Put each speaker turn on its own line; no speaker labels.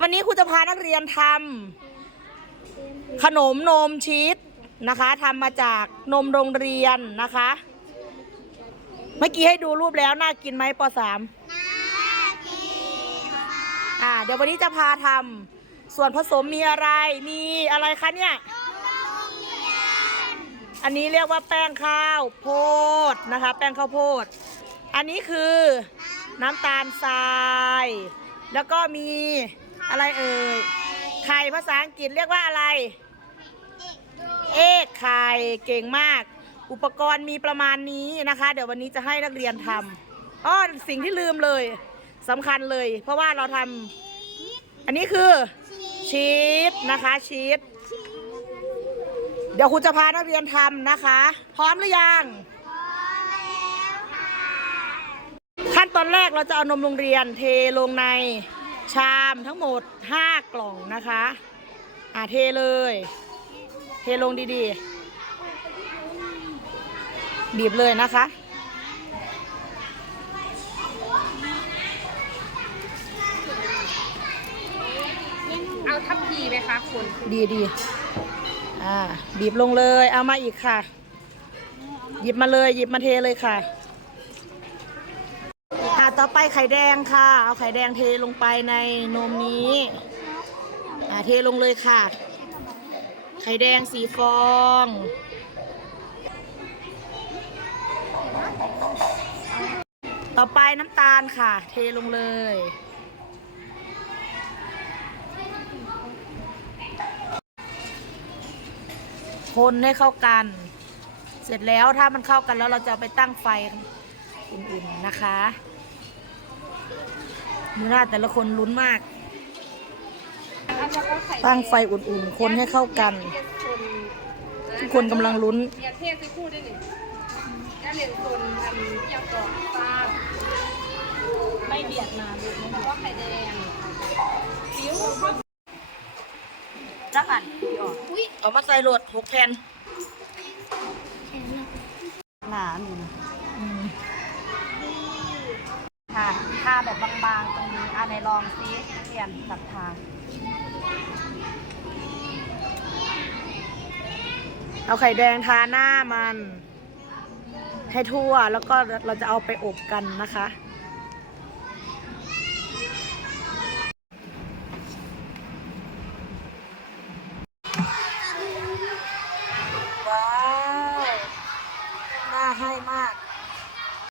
วันนี้ครูจะพานักเรียนทำขนมนมชีสนะคะทำมาจากนมโรงเรียนนะคะ เมื่อกี้ให้ดูรูปแล้วน่ากินไหมปสามอ่าเดี๋ยววันนี้จะพาทำส่วนผสมมีอะไร มีอะไรคะเนี่ยอันนี้เรียกว่าแป้งข้าวโพดนะคะ แป้งข้าวโพด อันนี้คือน้ำตาลทราย แล้วก็มี อะไรเอ่ยไข่ภาษาอังกฤษเรียกว่าอะไร เอกไข่เก่งมาก อุปกรณ์มีประมาณนี้นะคะ เดี๋ยววันนี้จะให้นักเรียนทำอ้อสิ่งที่ลืมเลยสำคัญเลย เพราะว่าเราทำอันนี้คือชีสนะคะชีสเดี๋ยวครูจะพานักเรียนทำนะคะ พร้อมหรือยังขั้นตอนแรกเราจะเอานมโรงเรียนเทลงใน ชามทั้งหมด 5 กล่องนะคะ อ่าเทเลย เทลงดีๆ บีบเลยนะคะ
เอาทัพพีไหมคะคุณ
ดีดีอ่าบีบลงเลย เอามาอีกค่ะ หยิบมาเลย หยิบมาเทเลยค่ะอ่า ต่อไปไข่แดงค่ะ เอาไข่แดงเทลงไปในนมนี้อ่าเทลงเลยค่ะ ไข่แดงสีฟอง ต่อไปน้ำตาลค่ะ เทลงเลย คนให้เข้ากัน เสร็จแล้วถ้ามันเข้ากันแล้วเราจะไปตั้งไฟอุ่นๆนะคะ ดูหน้าแต่ละคนลุ้นมาก
เอาเฉพาะไข่
ตั้งไฟอุ่นๆ คนให้เข้ากัน ทุกคนกำลังลุ้น
อย่าเทศที่พูดได้หนึ่งอย่าเรียนคนอันอยากบอกตามไม่เบียดมาดูเพราะว่าไข่แดงผิว
จักอันเอามาใส่โหลดหกแผ่น
หนาหนูนะ
อืม
ค่ะทาาแบบบางๆ ตรงนี้อะในลองซิเปลี่ยนกับทาง
เอาไข่แดงทาหน้ามัน ให้ทั่วแล้วก็เราจะเอาไปอบกันนะคะ
ว้า
ว น่าให้มาก